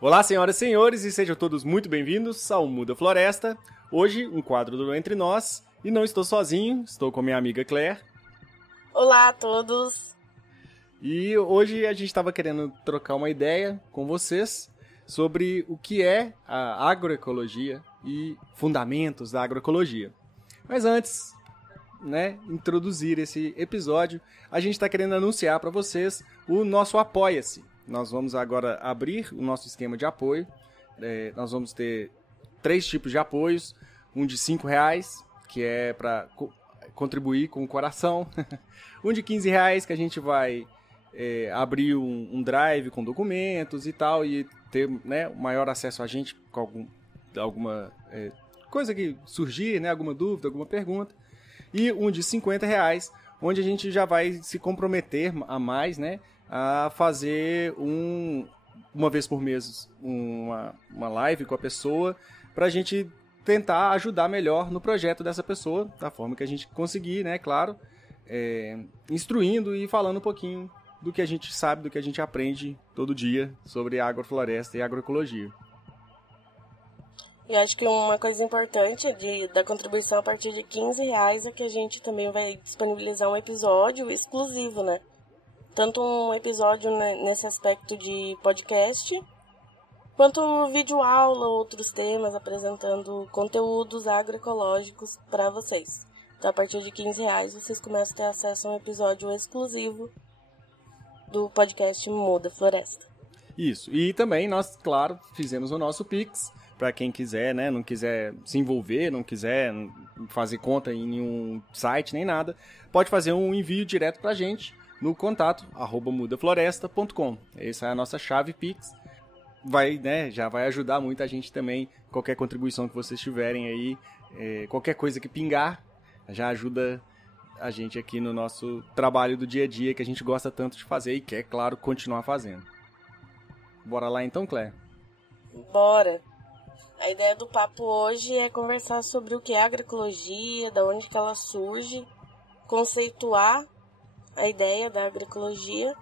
Olá, senhoras e senhores, e sejam todos muito bem-vindos ao Muda Floresta. Hoje, um quadro do Entre Nós, e não estou sozinho, estou com minha amiga Claire. Olá a todos! E hoje a gente estava querendo trocar uma ideia com vocês sobre o que é a agroecologia e fundamentos da agroecologia. Mas antes, introduzir esse episódio, a gente está querendo anunciar para vocês o nosso Apoia-se. Nós vamos agora abrir o nosso esquema de apoio. Nós vamos ter 3 tipos de apoios. Um de R$5, que é para contribuir com o coração. Um de R$15, que a gente vai abrir um drive com documentos e tal, e ter maior acesso a gente com alguma coisa que surgir, alguma dúvida, alguma pergunta. E um de R$50, onde a gente já vai se comprometer a mais, a fazer uma vez por mês uma live com a pessoa, para a gente tentar ajudar melhor no projeto dessa pessoa, da forma que a gente conseguir, claro, instruindo e falando um pouquinho do que a gente sabe, do que a gente aprende todo dia sobre agrofloresta e agroecologia. E acho que uma coisa importante da contribuição a partir de R$15 é que a gente também vai disponibilizar um episódio exclusivo, Tanto um episódio nesse aspecto de podcast, quanto um vídeo aula, outros temas, apresentando conteúdos agroecológicos para vocês. Então, a partir de R$15, vocês começam a ter acesso a um episódio exclusivo do podcast Muda Floresta. Isso. E também nós, claro, fizemos o nosso Pix, para quem quiser, não quiser se envolver, não quiser fazer conta em nenhum site nem nada, pode fazer um envio direto para a gente no contato @mudafloresta.com. Essa é a nossa chave Pix. Já vai ajudar muito a gente também. Qualquer contribuição que vocês tiverem aí, qualquer coisa que pingar, já ajuda a gente aqui no nosso trabalho do dia a dia, que a gente gosta tanto de fazer e quer, claro, continuar fazendo. Bora lá então, Claire? Bora! A ideia do papo hoje é conversar sobre o que é agroecologia, da onde que ela surge, conceituar a ideia da agroecologia,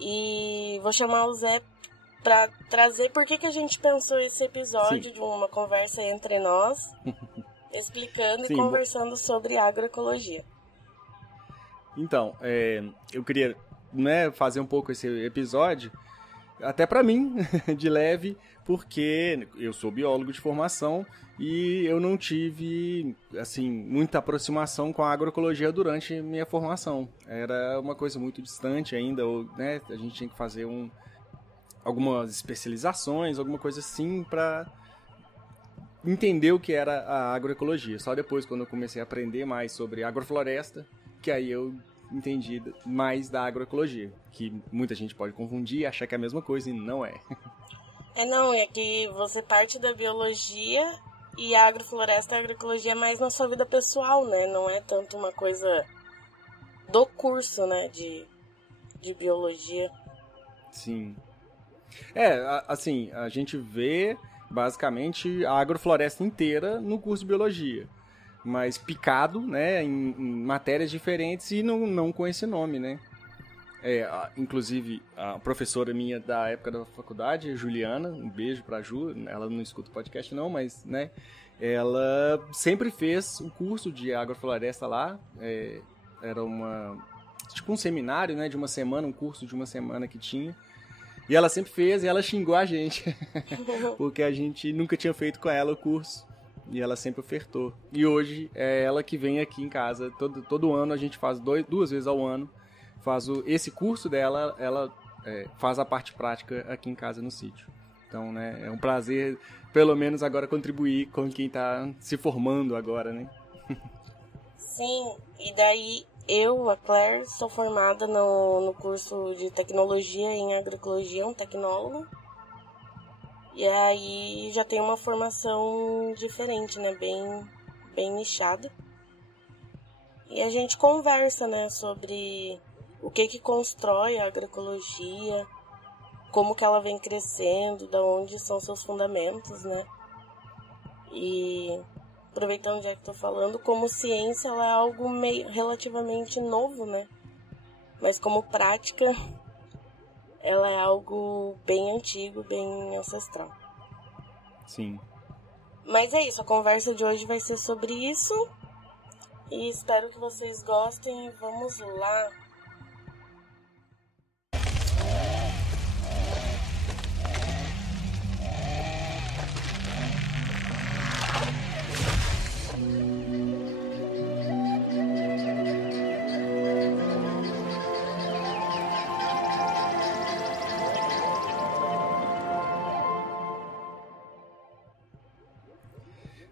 e vou chamar o Zé para trazer por que a gente pensou esse episódio. Sim. De uma conversa entre nós, explicando Sim, e conversando sobre agroecologia. Então, eu queria fazer um pouco esse episódio, até para mim, de leve, porque eu sou biólogo de formação e eu não tive, muita aproximação com a agroecologia durante minha formação. Era uma coisa muito distante ainda, a gente tinha que fazer algumas especializações, alguma coisa assim, para entender o que era a agroecologia. Só depois, quando eu comecei a aprender mais sobre agrofloresta, que aí eu entendi mais da agroecologia, que muita gente pode confundir e achar que é a mesma coisa, e não é. É que você parte da biologia e a agrofloresta, a agroecologia é mais na sua vida pessoal, Não é tanto uma coisa do curso, de biologia. Sim. A gente vê basicamente a agrofloresta inteira no curso de biologia, mas picado, em matérias diferentes e não com esse nome, Inclusive, a professora minha da época da faculdade, Juliana, um beijo pra Ju, ela não escuta o podcast não, mas, ela sempre fez um curso de agrofloresta lá, era um seminário, de uma semana, um curso de uma semana que tinha, e ela sempre fez e ela xingou a gente, porque a gente nunca tinha feito com ela o curso. E ela sempre ofertou. E hoje é ela que vem aqui em casa. Todo ano a gente faz 2 vezes ao ano. Esse curso dela, ela faz a parte prática aqui em casa no sítio. Então, é um prazer, pelo menos agora, contribuir com quem está se formando agora, Sim, e daí eu, a Claire, sou formada no curso de tecnologia em agroecologia, um tecnólogo. E aí já tem uma formação diferente, bem nichada. E a gente conversa, sobre o que constrói a agroecologia, como que ela vem crescendo, da onde são seus fundamentos, E aproveitando já que estou falando, como ciência ela é algo relativamente novo, Mas como prática ela é algo bem antigo, bem ancestral. Sim. Mas é isso, a conversa de hoje vai ser sobre isso. E espero que vocês gostem. Vamos lá.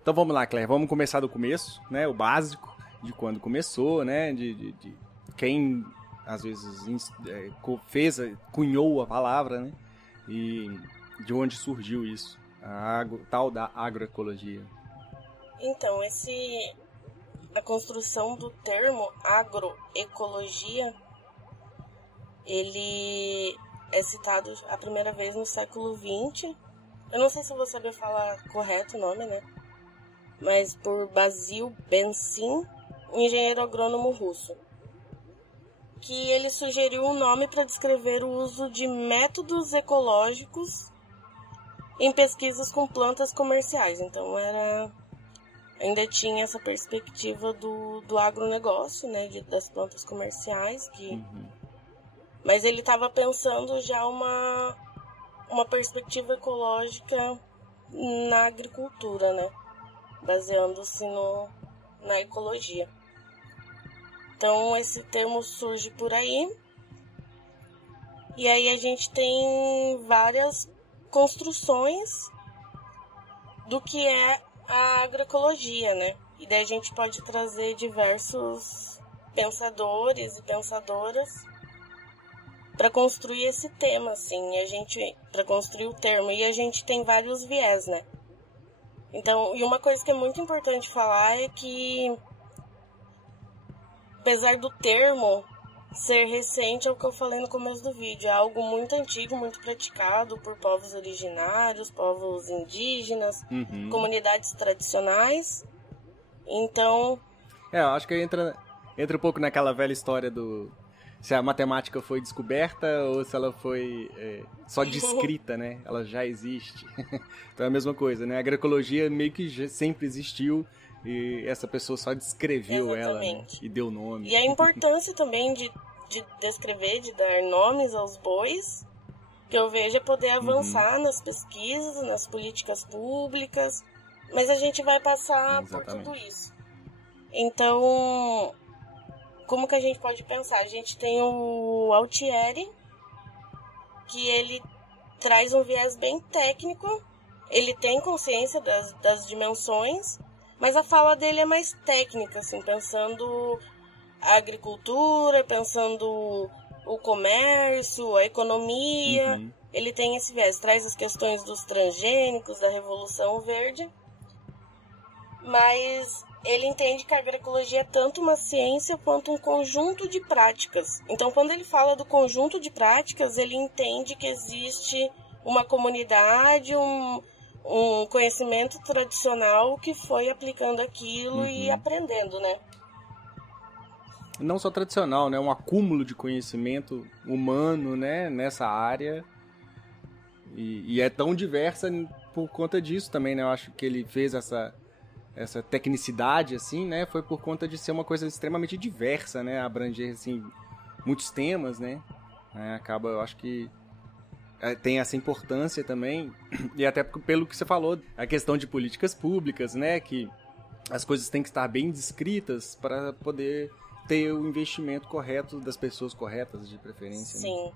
Então vamos lá, Claire, vamos começar do começo, né? O básico de quando começou, né? De quem às vezes cunhou a palavra, né? E de onde surgiu isso, tal da agroecologia. Então, a construção do termo agroecologia, ele é citado a primeira vez no século XX. Eu não sei se eu vou saber falar correto o nome, né? Mas por Basil Bensin, um engenheiro agrônomo russo, que ele sugeriu um nome para descrever o uso de métodos ecológicos em pesquisas com plantas comerciais. Então ainda tinha essa perspectiva do agronegócio, né, das plantas comerciais, mas ele estava pensando já uma perspectiva ecológica na agricultura, né? Baseando-se na ecologia. Então, esse termo surge por aí. E aí a gente tem várias construções do que é a agroecologia, né? E daí a gente pode trazer diversos pensadores e pensadoras para construir esse tema, assim, para construir o termo. E a gente tem vários viés, né? Então, e uma coisa que é muito importante falar é que, apesar do termo ser recente, é o que eu falei no começo do vídeo, é algo muito antigo, muito praticado por povos originários, povos indígenas, comunidades tradicionais. Então... eu acho que entra um pouco naquela velha história se a matemática foi descoberta ou se ela foi só descrita, né? Ela já existe. Então é a mesma coisa, né? A agroecologia meio que sempre existiu e essa pessoa só descreveu ela, né? E deu nome. E a importância também de descrever, de dar nomes aos bois, que eu vejo é poder avançar nas pesquisas, nas políticas públicas, mas a gente vai passar por tudo isso. Então... como que a gente pode pensar? A gente tem o Altieri, que ele traz um viés bem técnico, ele tem consciência das dimensões, mas a fala dele é mais técnica, assim, pensando a agricultura, pensando o comércio, a economia. Ele tem esse viés, traz as questões dos transgênicos, da Revolução Verde, mas... ele entende que a agroecologia é tanto uma ciência quanto um conjunto de práticas. Então, quando ele fala do conjunto de práticas, ele entende que existe uma comunidade, um conhecimento tradicional que foi aplicando aquilo e aprendendo, né? Não só tradicional, né? Um acúmulo de conhecimento humano, né? Nessa área. E é tão diversa por conta disso também, né? Eu acho que ele fez essa tecnicidade, assim, né, foi por conta de ser uma coisa extremamente diversa, né, abranger, assim, muitos temas, né, acaba, eu acho que tem essa importância também, e até pelo que você falou, a questão de políticas públicas, né, que as coisas têm que estar bem descritas para poder ter o investimento correto das pessoas corretas, de preferência. Sim. Né?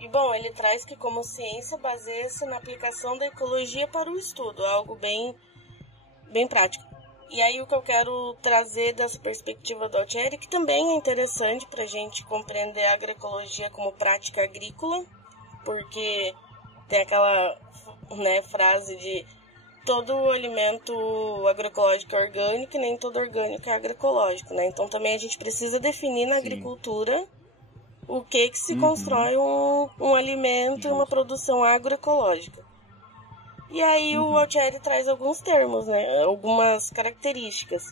E bom, ele traz que como ciência baseia-se na aplicação da ecologia para o estudo, algo bem prático. E aí o que eu quero trazer dessa perspectiva do Altieri, que também é interessante para a gente compreender a agroecologia como prática agrícola, porque tem aquela frase de todo alimento agroecológico é orgânico e nem todo orgânico é agroecológico, né? Então também a gente precisa definir na agricultura o que se constrói um alimento e uma produção agroecológica. E aí o Altieri traz alguns termos, né? Algumas características,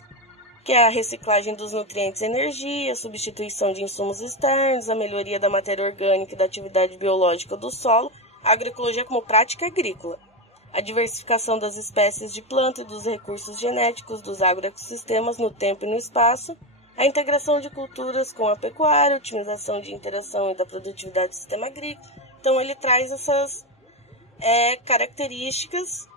que é a reciclagem dos nutrientes e energia, a substituição de insumos externos, a melhoria da matéria orgânica e da atividade biológica do solo, a agroecologia como prática agrícola, a diversificação das espécies de planta e dos recursos genéticos dos agroecossistemas no tempo e no espaço, a integração de culturas com a pecuária, a otimização de interação e da produtividade do sistema agrícola. Então ele traz essas características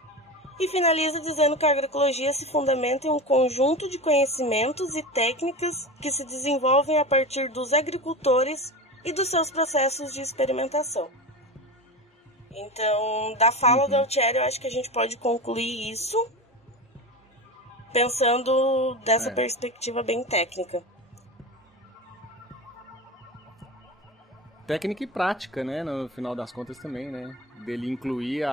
e finaliza dizendo que a agroecologia se fundamenta em um conjunto de conhecimentos e técnicas que se desenvolvem a partir dos agricultores e dos seus processos de experimentação. Então, da fala do Altieri, eu acho que a gente pode concluir isso pensando dessa perspectiva bem técnica. Técnica e prática, né? No final das contas também, né? Dele incluir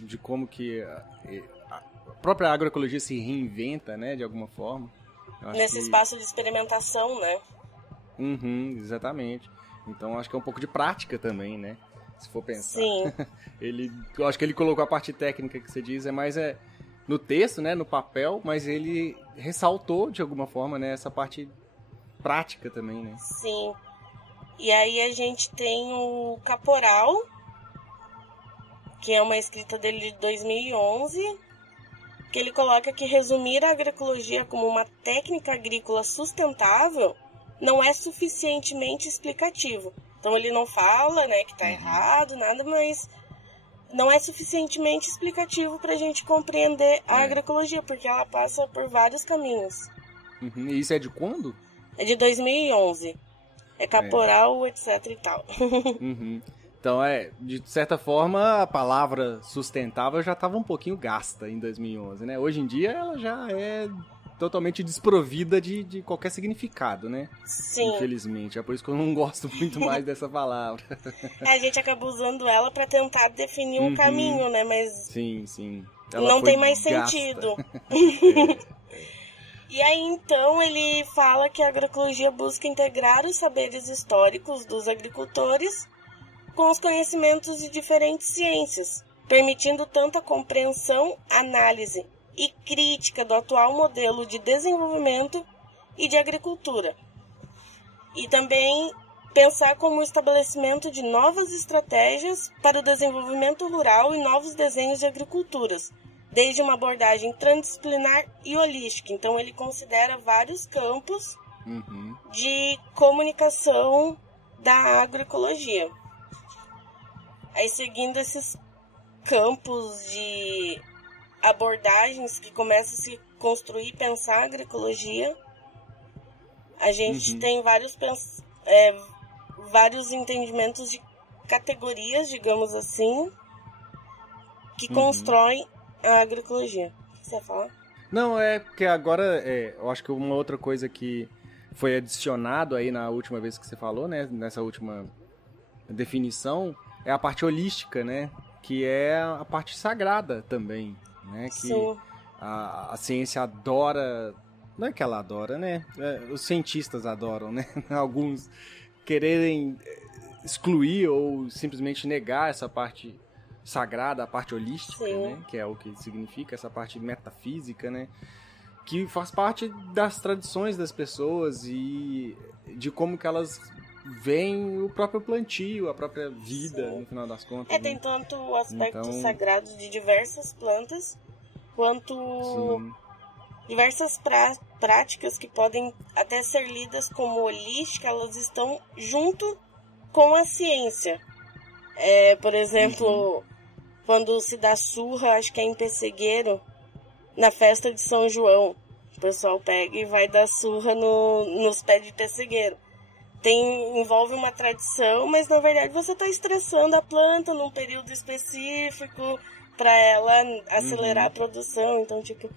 de como que a própria agroecologia se reinventa, né? De alguma forma. Nesse espaço de experimentação, né? Exatamente. Então, acho que é um pouco de prática também, né? Se for pensar. Sim. Eu acho que ele colocou a parte técnica que você diz, mais no texto, né? No papel, mas ele ressaltou, de alguma forma, né? Essa parte prática também, né? Sim. E aí a gente tem o Caporal, que é uma escrita dele de 2011, que ele coloca que resumir a agroecologia como uma técnica agrícola sustentável não é suficientemente explicativo. Então ele não fala, né, que está errado, nada, mas não é suficientemente explicativo para a gente compreender a agroecologia, porque ela passa por vários caminhos. E isso é de quando? É de 2011. É Caporal, etc e tal. Então, de certa forma, a palavra sustentável já estava um pouquinho gasta em 2011, né? Hoje em dia, ela já é totalmente desprovida de qualquer significado, né? Sim. Infelizmente. É por isso que eu não gosto muito mais dessa palavra. A gente acaba usando ela para tentar definir um caminho, né? Mas sim. Ela não tem mais sentido. E aí, então, ele fala que a agroecologia busca integrar os saberes históricos dos agricultores com os conhecimentos de diferentes ciências, permitindo tanto a compreensão, análise e crítica do atual modelo de desenvolvimento e de agricultura. E também pensar como o estabelecimento de novas estratégias para o desenvolvimento rural e novos desenhos de agriculturas, desde uma abordagem transdisciplinar e holística. Então, ele considera vários campos de comunicação da agroecologia. Aí, seguindo esses campos de abordagens que começam a se construir e pensar a agroecologia, a gente tem vários entendimentos de categorias, digamos assim, que constroem a agroecologia. O que você fala? Não, porque agora eu acho que uma outra coisa que foi adicionado aí na última vez que você falou, né, nessa última definição, é a parte holística, né, que é a parte sagrada também, né, que a ciência adora, não é que ela adora, né, os cientistas adoram, né, alguns quererem excluir ou simplesmente negar essa parte sagrada, a parte holística, né? Que é o que significa essa parte metafísica, né? Que faz parte das tradições das pessoas e de como que elas veem o próprio plantio, a própria vida, no final das contas. Tem tanto o aspecto sagrado de diversas plantas, quanto diversas práticas que podem até ser lidas como holística, elas estão junto com a ciência. Por exemplo, quando se dá surra, acho que é em Pessegueiro, na festa de São João. O pessoal pega e vai dar surra nos pés de pessegueiro. Envolve uma tradição, mas na verdade você está estressando a planta num período específico para ela acelerar a produção. Então, tipo,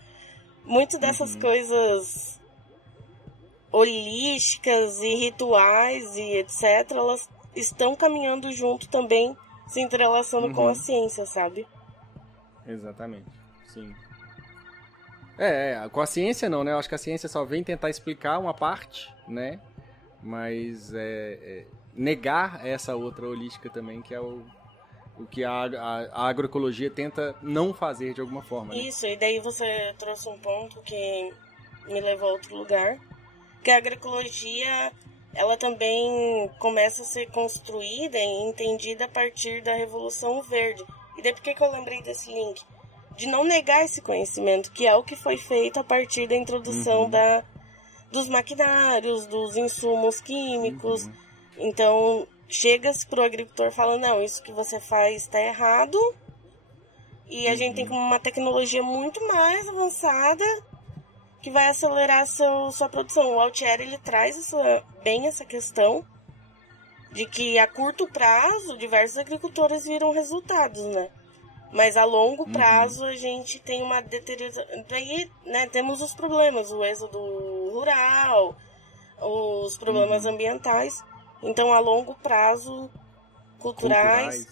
muito dessas coisas holísticas e rituais e etc., elas estão caminhando junto também, se entrelaçando com a ciência, sabe? Exatamente, sim. Com a ciência não, né? Eu acho que a ciência só vem tentar explicar uma parte, né? Mas negar essa outra holística também, que é o que a agroecologia tenta não fazer de alguma forma. Né? Isso, e daí você trouxe um ponto que me levou a outro lugar. Que a agroecologia, ela também começa a ser construída e entendida a partir da Revolução Verde. E daí por que eu lembrei desse link? De não negar esse conhecimento, que é o que foi feito a partir da introdução dos maquinários, dos insumos químicos. Então, chega-se pro agricultor falando, não, isso que você faz está errado, e a gente tem uma tecnologia muito mais avançada que vai acelerar sua produção. O Altieri, ele traz bem essa questão de que a curto prazo diversos agricultores viram resultados, né? Mas a longo prazo a gente tem uma deterioração. Daí, né, temos os problemas, o êxodo rural, os problemas ambientais. Então, a longo prazo, culturais,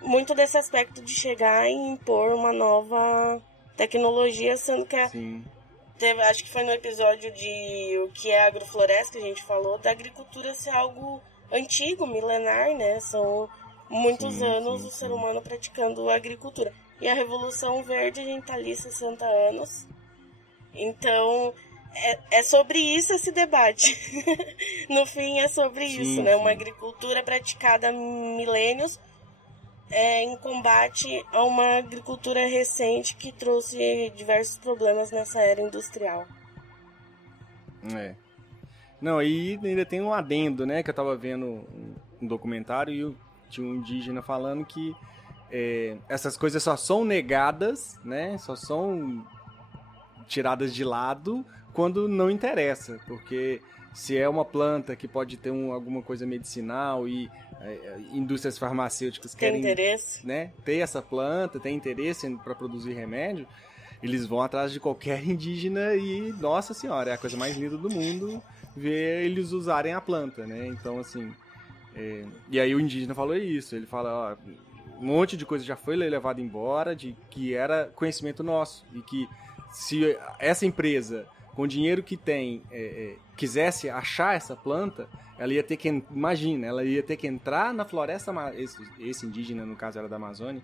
muito desse aspecto de chegar e impor uma nova tecnologia, sendo que acho que foi no episódio de o que é agrofloresta que a gente falou, da agricultura ser algo antigo, milenar, né? São muitos anos o ser humano praticando a agricultura. E a Revolução Verde, a gente tá ali 60 anos. Então, é sobre isso esse debate. No fim, é sobre isso, né? Uma agricultura praticada há milênios em combate a uma agricultura recente que trouxe diversos problemas nessa era industrial. Não, e ainda tem um adendo, né? Que eu tava vendo um documentário e tinha um indígena falando que essas coisas só são negadas, né? Só são tiradas de lado quando não interessa, porque se é uma planta que pode ter alguma coisa medicinal e indústrias farmacêuticas querem né, ter essa planta, tem interesse para produzir remédio, eles vão atrás de qualquer indígena e, nossa senhora, é a coisa mais linda do mundo ver eles usarem a planta, né? Então, assim, e aí o indígena falou isso, ele fala, ó, um monte de coisa já foi levado embora, de que era conhecimento nosso, e que se essa empresa, com o dinheiro que tem, quisesse achar essa planta, ela ia ter que, imagina, ela ia ter que entrar na floresta, esse indígena, no caso era da Amazônia,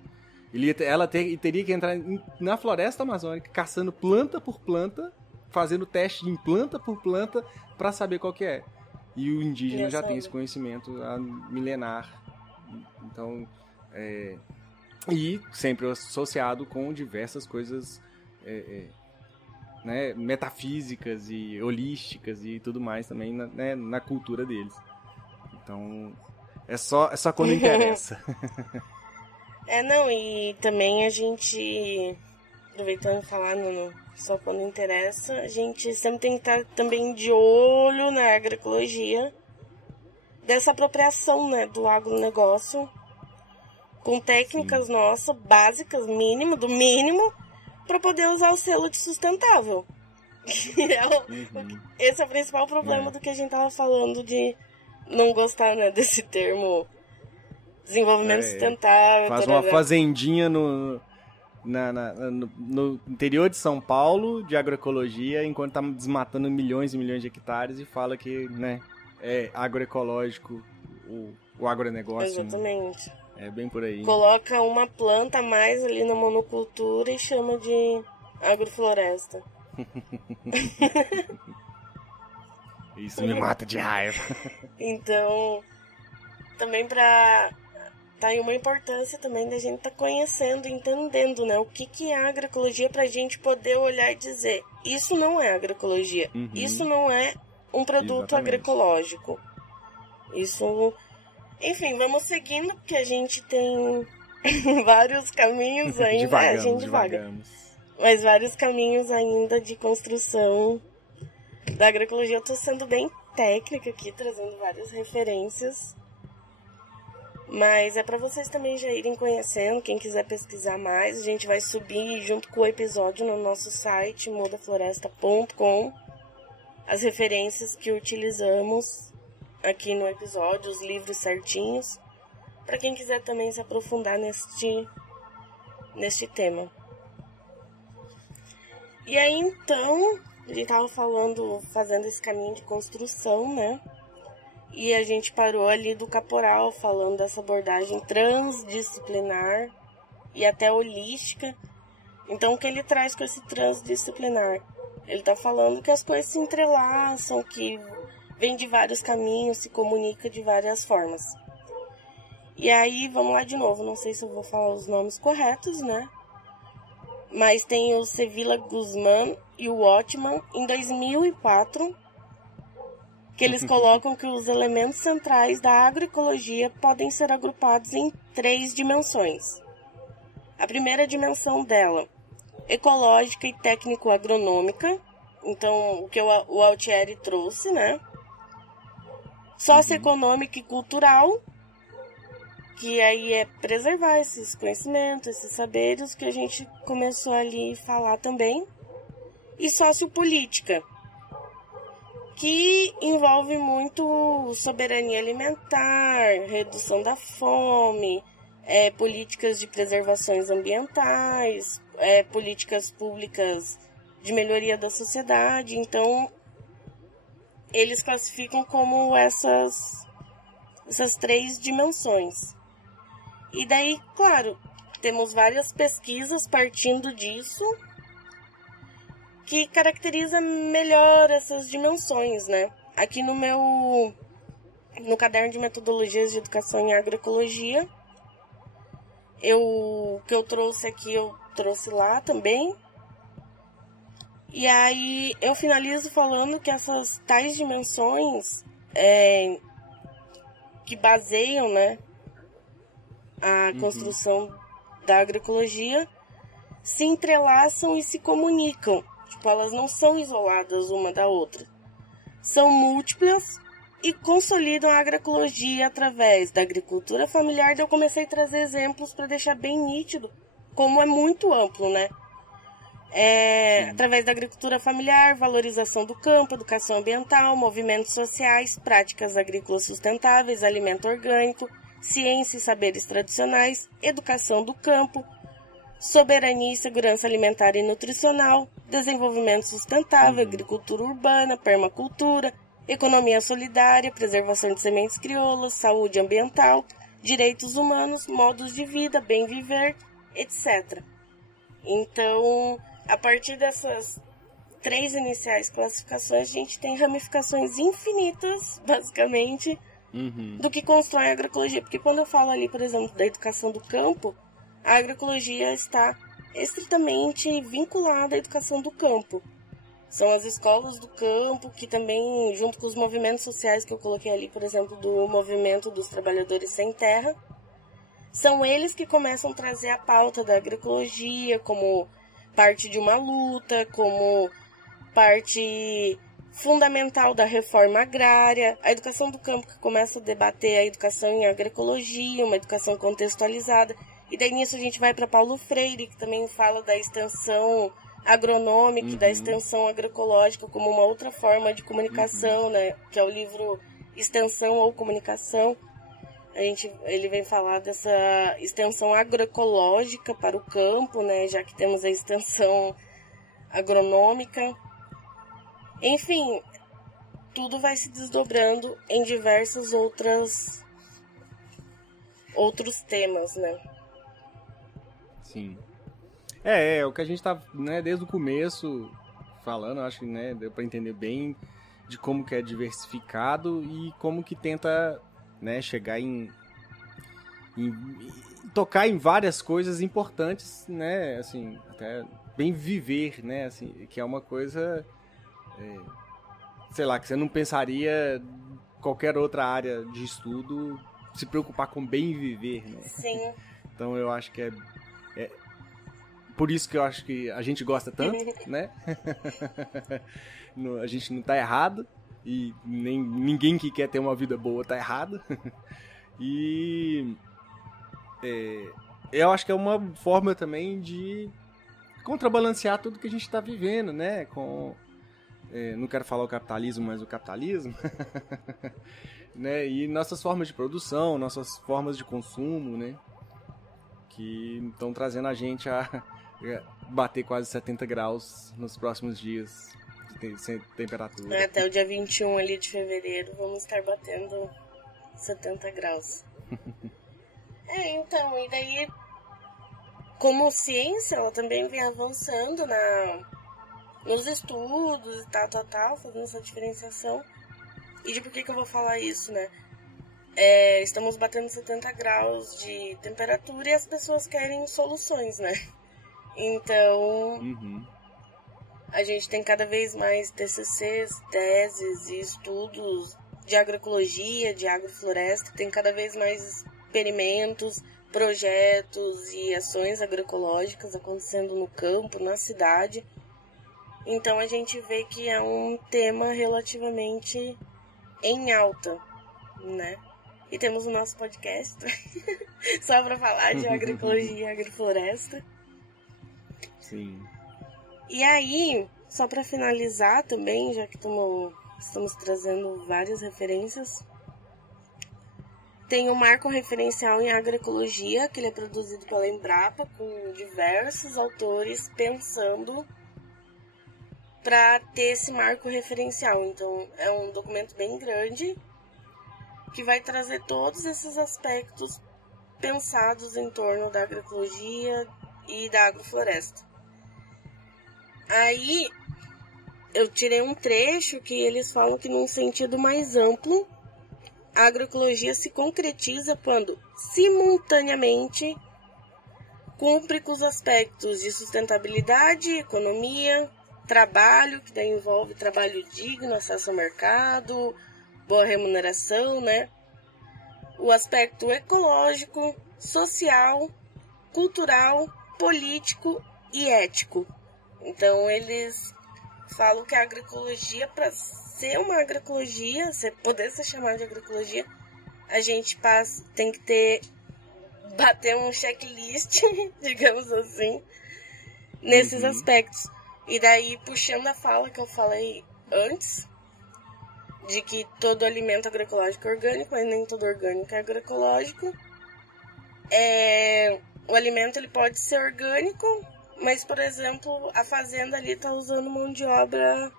ela teria que entrar na floresta amazônica, caçando planta por planta, fazendo teste em planta por planta, para saber qual que é. E o indígena já tem esse conhecimento milenar. Então, e sempre associado com diversas coisas né, metafísicas e holísticas e tudo mais também na cultura deles. Então, é só quando interessa. Não, e também a gente, aproveitando de falar só quando interessa, a gente sempre tem que estar também de olho na agroecologia, dessa apropriação, né, do agronegócio, com técnicas nossas, básicas, do mínimo, para poder usar o selo de sustentável. Esse é o principal problema do que a gente tava falando, de não gostar, né, desse termo desenvolvimento sustentável. Faz uma fazendinha no interior de São Paulo de agroecologia, enquanto tá desmatando milhões e milhões de hectares, e fala que, né, é agroecológico o agronegócio. Exatamente. Né? É bem por aí. Coloca uma planta a mais ali na monocultura e chama de agrofloresta. Isso me mata de raiva. Então, também tá aí uma importância também da gente tá conhecendo, entendendo, né, o que é agroecologia, pra gente poder olhar e dizer, isso não é agroecologia, isso não é um produto agroecológico. Isso, enfim, vamos seguindo, porque a gente tem vários caminhos ainda. A gente divagamos. Mas vários caminhos ainda de construção da agroecologia. Eu tô sendo bem técnica aqui, trazendo várias referências. Mas é para vocês também já irem conhecendo, quem quiser pesquisar mais, a gente vai subir junto com o episódio no nosso site, mudafloresta.com, as referências que utilizamos aqui no episódio, os livros certinhos, para quem quiser também se aprofundar neste tema. E aí então, a gente tava fazendo esse caminho de construção, né? E a gente parou ali do caporal, falando dessa abordagem transdisciplinar e até holística. Então, o que ele traz com esse transdisciplinar? Ele está falando que as coisas se entrelaçam, que vem de vários caminhos, se comunica de várias formas. E aí, vamos lá de novo, não sei se eu vou falar os nomes corretos, né? Mas tem o Sevilla Guzmán e o Ottman, em 2004, que eles colocam que os elementos centrais da agroecologia podem ser agrupados em 3 dimensões. A primeira dimensão dela, ecológica e técnico-agronômica, então o que o Altieri trouxe, né? Socioeconômica e cultural, que aí é preservar esses conhecimentos, esses saberes que a gente começou ali a falar também. E sociopolítica, que envolve muito soberania alimentar, redução da fome, políticas de preservações ambientais, políticas públicas de melhoria da sociedade. Então, eles classificam como essas 3 dimensões. E daí, claro, temos várias pesquisas partindo disso, que caracteriza melhor essas dimensões, né? Aqui no caderno de metodologias de educação em agroecologia, o que eu trouxe aqui, eu trouxe lá também. E aí eu finalizo falando que essas tais dimensões que baseiam, né, a construção da agroecologia se entrelaçam e se comunicam. Tipo, elas não são isoladas uma da outra. São múltiplas e consolidam a agroecologia através da agricultura familiar. Eu comecei a trazer exemplos para deixar bem nítido como é muito amplo, né? Através da agricultura familiar, valorização do campo, educação ambiental, movimentos sociais, práticas agrícolas sustentáveis, alimento orgânico, ciência e saberes tradicionais, educação do campo, soberania e segurança alimentar e nutricional, desenvolvimento sustentável, agricultura urbana, permacultura, economia solidária, preservação de sementes crioulas, saúde ambiental, direitos humanos, modos de vida, bem viver, etc. Então, a partir dessas 3 iniciais classificações, a gente tem ramificações infinitas, basicamente, do que constrói a agroecologia. Porque quando eu falo ali, por exemplo, da educação do campo, a agroecologia está estritamente vinculada à educação do campo. São as escolas do campo, que também, junto com os movimentos sociais que eu coloquei ali, por exemplo, do movimento dos trabalhadores sem terra, são eles que começam a trazer a pauta da agroecologia como parte de uma luta, como parte fundamental da reforma agrária. A educação do campo que começa a debater a educação em agroecologia, uma educação contextualizada. E daí nisso a gente vai para Paulo Freire, que também fala da extensão agronômica e da extensão agroecológica como uma outra forma de comunicação, né? Que é o livro Extensão ou Comunicação. Ele vem falar dessa extensão agroecológica para o campo, né? Já que temos a extensão agronômica. Enfim, tudo vai se desdobrando em diversos outros temas, né? Sim. É o que a gente tá, né, desde o começo falando, acho que, né, deu para entender bem de como que é diversificado e como que tenta, né, chegar em tocar em várias coisas importantes, né, assim, até bem viver, né, assim, que é uma coisa, sei lá, que você não pensaria qualquer outra área de estudo se preocupar com bem viver, né? Sim. Então eu acho que é por isso que eu acho que a gente gosta tanto, né? A gente não tá errado e nem ninguém que quer ter uma vida boa tá errado. E eu acho que é uma forma também de contrabalancear tudo que a gente tá vivendo, né? Não quero falar o capitalismo, mas o capitalismo. Né? E nossas formas de produção, nossas formas de consumo, né? Que estão trazendo a gente a bater quase 70 graus nos próximos dias de temperatura. Até o dia 21 ali de fevereiro vamos estar batendo 70 graus. Então, e daí, como ciência, ela também vem avançando nos estudos e tal, fazendo essa diferenciação. E de por que eu vou falar isso, né? Estamos batendo 70 graus de temperatura e as pessoas querem soluções, né? Então, a gente tem cada vez mais TCCs, teses e estudos de agroecologia, de agrofloresta, tem cada vez mais experimentos, projetos e ações agroecológicas acontecendo no campo, na cidade. Então a gente vê que é um tema relativamente em alta, né? E temos o nosso podcast só para falar de agroecologia e agrofloresta. Sim. E aí, só para finalizar também, já que estamos trazendo várias referências, tem o marco referencial em agroecologia, que ele é produzido pela Embrapa, com diversos autores pensando para ter esse marco referencial. Então, é um documento bem grande que vai trazer todos esses aspectos pensados em torno da agroecologia e da agrofloresta. Aí, eu tirei um trecho que eles falam que, num sentido mais amplo, a agroecologia se concretiza quando, simultaneamente, cumpre com os aspectos de sustentabilidade, economia, trabalho, que daí envolve trabalho digno, acesso ao mercado, boa remuneração, né? O aspecto ecológico, social, cultural, político e ético. Então, eles falam que a agroecologia, para ser uma agroecologia, poder ser chamada de agroecologia, a gente tem que bater um checklist, digamos assim, nesses aspectos. E daí, puxando a fala que eu falei antes, de que todo alimento agroecológico é orgânico, mas nem todo orgânico é agroecológico. O alimento ele pode ser orgânico, mas, por exemplo, a fazenda ali está usando mão de obra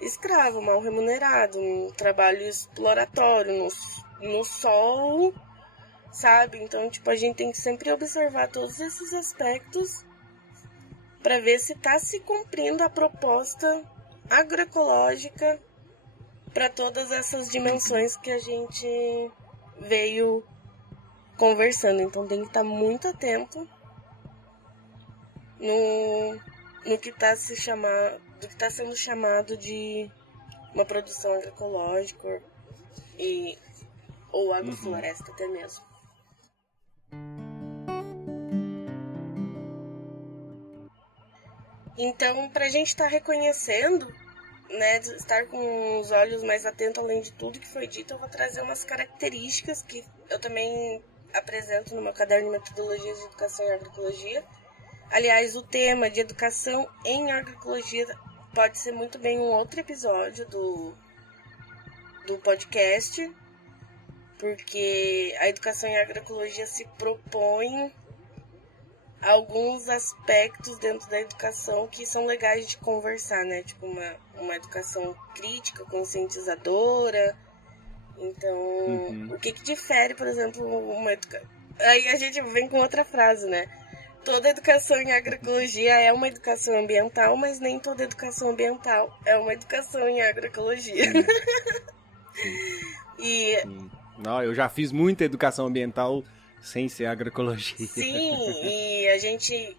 escrava, mal remunerado, um trabalho exploratório no sol, sabe? Então, tipo, a gente tem que sempre observar todos esses aspectos para ver se está se cumprindo a proposta agroecológica para todas essas dimensões que a gente veio conversando. Então tem que estar muito atento no que está sendo chamado de uma produção agroecológica ou agrofloresta até mesmo. Então, para a gente estar reconhecendo, né, estar com os olhos mais atentos além de tudo que foi dito, eu vou trazer umas características que eu também apresento no meu caderno de metodologias de educação em agroecologia. Aliás, o tema de educação em agroecologia pode ser muito bem um outro episódio do podcast, porque a educação em agroecologia se propõe alguns aspectos dentro da educação que são legais de conversar, né? Tipo, uma educação crítica, conscientizadora. Então, o que difere, por exemplo, uma educação... Aí a gente vem com outra frase, né? Toda educação em agroecologia é uma educação ambiental, mas nem toda educação ambiental é uma educação em agroecologia. Sim. Não, eu já fiz muita educação ambiental sem ser agroecologia. Sim, e a gente,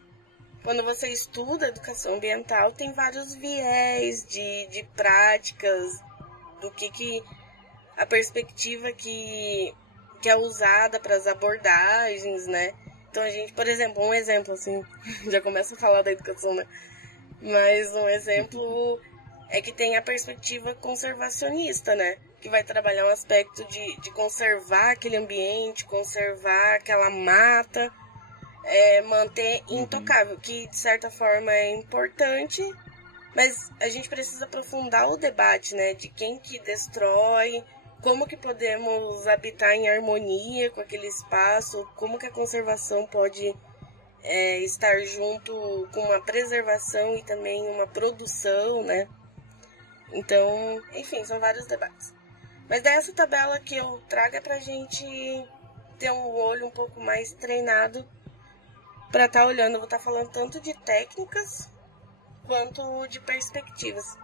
quando você estuda educação ambiental, tem vários viés de práticas, do que a perspectiva que é usada para as abordagens, né? Então a gente, por exemplo, um exemplo assim, já começa a falar da educação, né? Mas um exemplo é que tem a perspectiva conservacionista, né? Que vai trabalhar um aspecto de conservar aquele ambiente, conservar aquela mata, manter intocável, que de certa forma é importante, mas a gente precisa aprofundar o debate, né? De quem que destrói, como que podemos habitar em harmonia com aquele espaço, como que a conservação pode estar junto com uma preservação e também uma produção, né? Então, enfim, são vários debates. Mas dessa tabela que eu trago é pra gente ter um olho um pouco mais treinado para estar olhando. Eu vou estar falando tanto de técnicas quanto de perspectivas.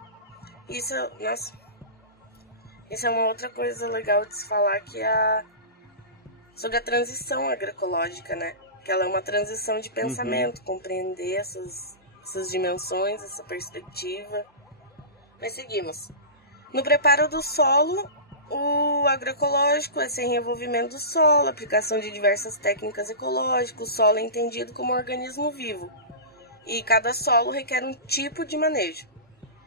Isso é uma outra coisa legal de se falar, que é sobre a transição agroecológica, né? Que ela é uma transição de pensamento, compreender essas dimensões, essa perspectiva. Mas seguimos. No preparo do solo, o agroecológico é sem envolvimento do solo, aplicação de diversas técnicas ecológicas. O solo é entendido como um organismo vivo e cada solo requer um tipo de manejo.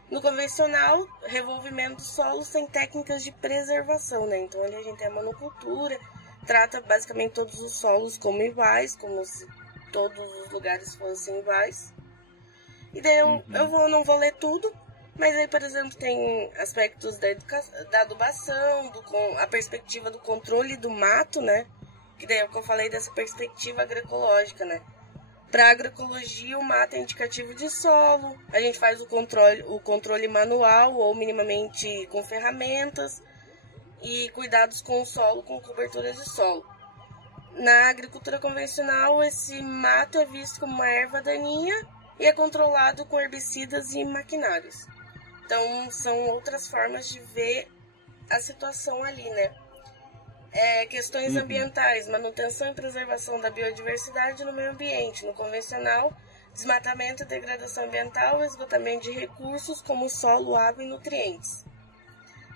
No convencional, revolvimento do solo sem técnicas de preservação, né? Então ali a gente tem a monocultura, trata basicamente todos os solos como iguais, como se todos os lugares fossem iguais. E daí eu não vou ler tudo, mas aí, por exemplo, tem aspectos da adubação, a perspectiva do controle do mato, né? Que daí é o que eu falei dessa perspectiva agroecológica, né? Para a agroecologia, o mato é indicativo de solo, a gente faz o controle manual ou minimamente com ferramentas e cuidados com o solo, com cobertura de solo. Na agricultura convencional, esse mato é visto como uma erva daninha e é controlado com herbicidas e maquinários. Então, são outras formas de ver a situação ali, né? Questões ambientais, manutenção e preservação da biodiversidade no meio ambiente. No convencional, desmatamento e degradação ambiental, esgotamento de recursos como solo, água e nutrientes.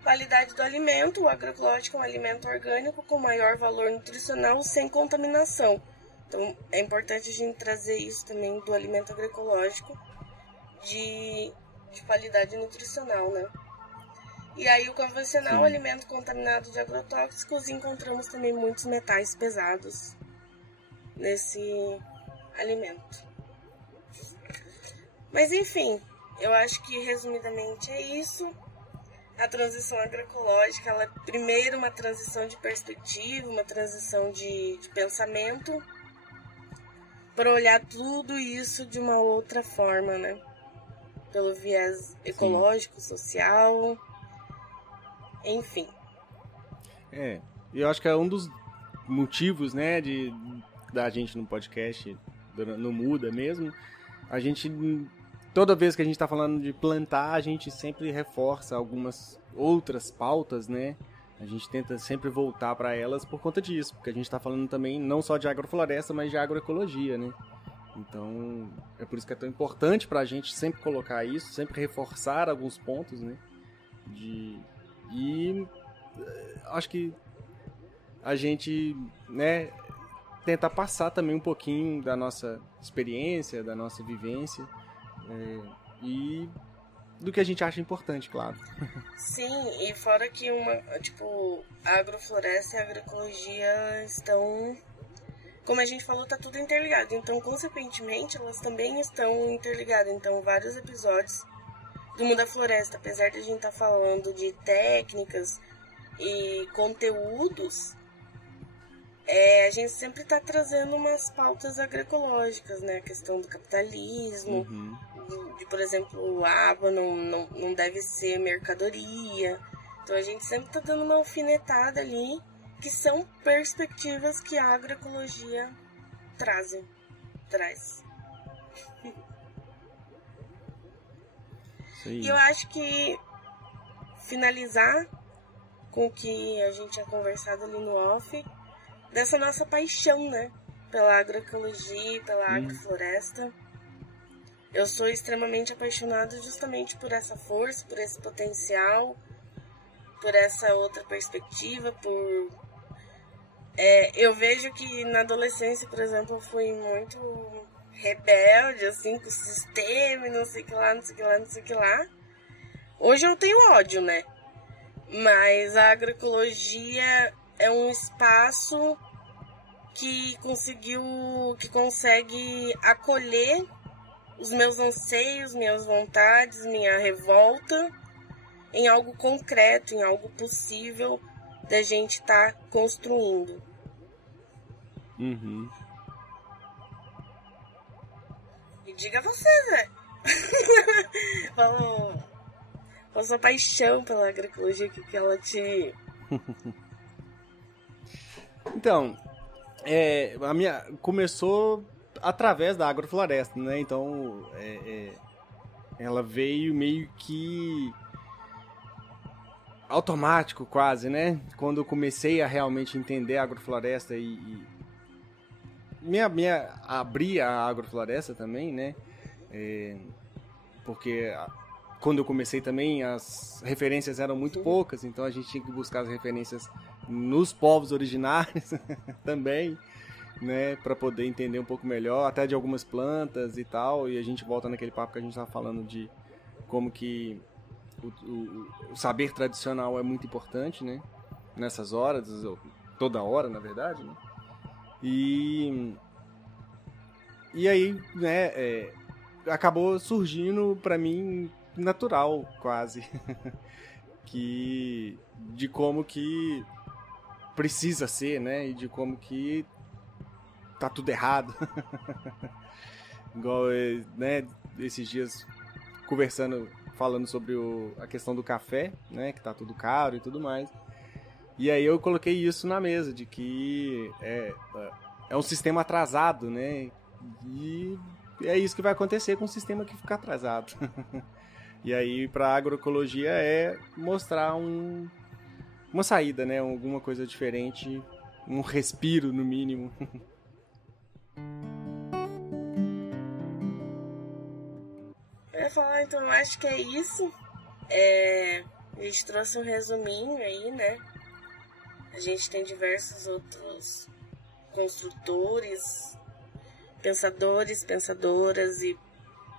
Qualidade do alimento, o agroecológico é um alimento orgânico com maior valor nutricional sem contaminação. Então, é importante a gente trazer isso também do alimento agroecológico de qualidade nutricional, né? E aí o convencional, alimento contaminado de agrotóxicos, encontramos também muitos metais pesados nesse alimento. Mas enfim, eu acho que resumidamente é isso. A transição agroecológica, ela é primeiro uma transição de perspectiva, uma transição de pensamento, para olhar tudo isso de uma outra forma, né? Pelo viés ecológico, social, enfim. Eu acho que é um dos motivos, né, da gente no podcast, no Muda mesmo, a gente, toda vez que a gente está falando de plantar, a gente sempre reforça algumas outras pautas, né? A gente tenta sempre voltar para elas por conta disso, porque a gente está falando também não só de agrofloresta, mas de agroecologia, né? Então, é por isso que é tão importante para a gente sempre colocar isso, sempre reforçar alguns pontos, né? E acho que a gente, né, tentar passar também um pouquinho da nossa experiência, da nossa vivência, e do que a gente acha importante, claro. Sim, e fora que a agrofloresta e a agroecologia estão, como a gente falou, tá tudo interligado. Então, consequentemente, elas também estão interligadas. Então, vários episódios do Mundo da Floresta, apesar de a gente estar falando de técnicas e conteúdos, a gente sempre está trazendo umas pautas agroecológicas, né? A questão do capitalismo, de, por exemplo, a água não deve ser mercadoria. Então a gente sempre está dando uma alfinetada ali, que são perspectivas que a agroecologia traz. E eu acho que finalizar com o que a gente tinha conversado ali no off, dessa nossa paixão, né? Pela agroecologia, pela agrofloresta. Eu sou extremamente apaixonada justamente por essa força, por esse potencial, por essa outra perspectiva, eu vejo que na adolescência, por exemplo, eu fui muito rebelde, assim, com o sistema, não sei o que lá, não sei o que lá, não sei o que lá. Hoje eu tenho ódio, né? Mas a agroecologia é um espaço que consegue acolher os meus anseios, minhas vontades, minha revolta em algo concreto, em algo possível da gente estar construindo. E diga você, Zé. Qual a sua paixão pela agroecologia, que ela te... Então, a minha começou através da agrofloresta, né? Então, ela veio meio que automático quase, né? Quando eu comecei a realmente entender a agrofloresta e abrir a agrofloresta também, né? Porque quando eu comecei também as referências eram muito poucas, então a gente tinha que buscar as referências nos povos originários também, né, para poder entender um pouco melhor, até de algumas plantas e tal, e a gente volta naquele papo que a gente estava falando de como que o saber tradicional é muito importante, né, nessas horas, toda hora, na verdade, né, e aí, né, acabou surgindo para mim natural, quase, de como que precisa ser, né, e de como que tá tudo errado. Igual, né, esses dias falando sobre a questão do café, né, que tá tudo caro e tudo mais. E aí eu coloquei isso na mesa, de que é um sistema atrasado, né, e é isso que vai acontecer com o sistema que fica atrasado. E aí, para agroecologia é mostrar uma saída, né, alguma coisa diferente, um respiro no mínimo. Eu ia falar, então, eu acho que é isso. A gente trouxe um resuminho aí, né? A gente tem diversos outros construtores, pensadores, pensadoras e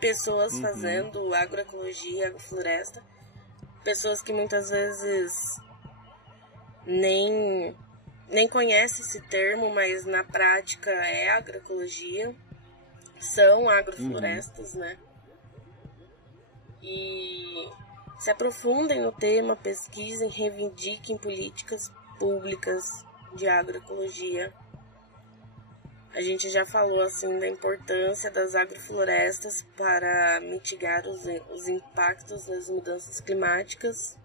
pessoas fazendo agroecologia, agrofloresta. Pessoas que muitas vezes nem conhecem esse termo, mas na prática é agroecologia. São agroflorestas, né? E se aprofundem no tema, pesquisem, reivindiquem políticas públicas de agroecologia. A gente já falou assim da importância das agroflorestas para mitigar os impactos das mudanças climáticas.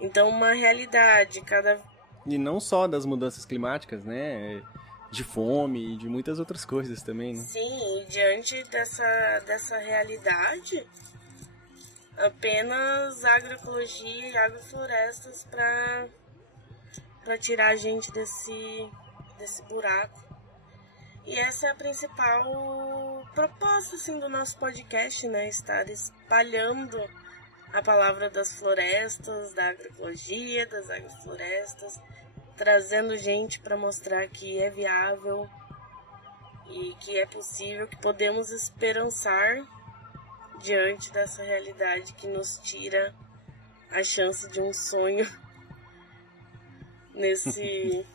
Então, uma realidade E não só das mudanças climáticas, né? De fome e de muitas outras coisas também, né? Sim, e diante dessa realidade, apenas agroecologia e agroflorestas para tirar a gente desse buraco. E essa é a principal proposta assim, do nosso podcast, né? Estar espalhando a palavra das florestas, da agroecologia, das agroflorestas, trazendo gente para mostrar que é viável e que é possível, que podemos esperançar diante dessa realidade que nos tira a chance de um sonho nesse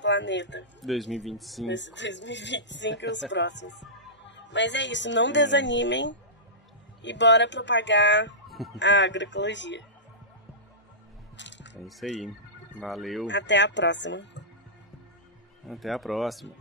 planeta. 2025. Nesse 2025 e os próximos. Mas é isso, não desanimem e bora propagar a agroecologia. É isso aí. Valeu. Até a próxima. Até a próxima.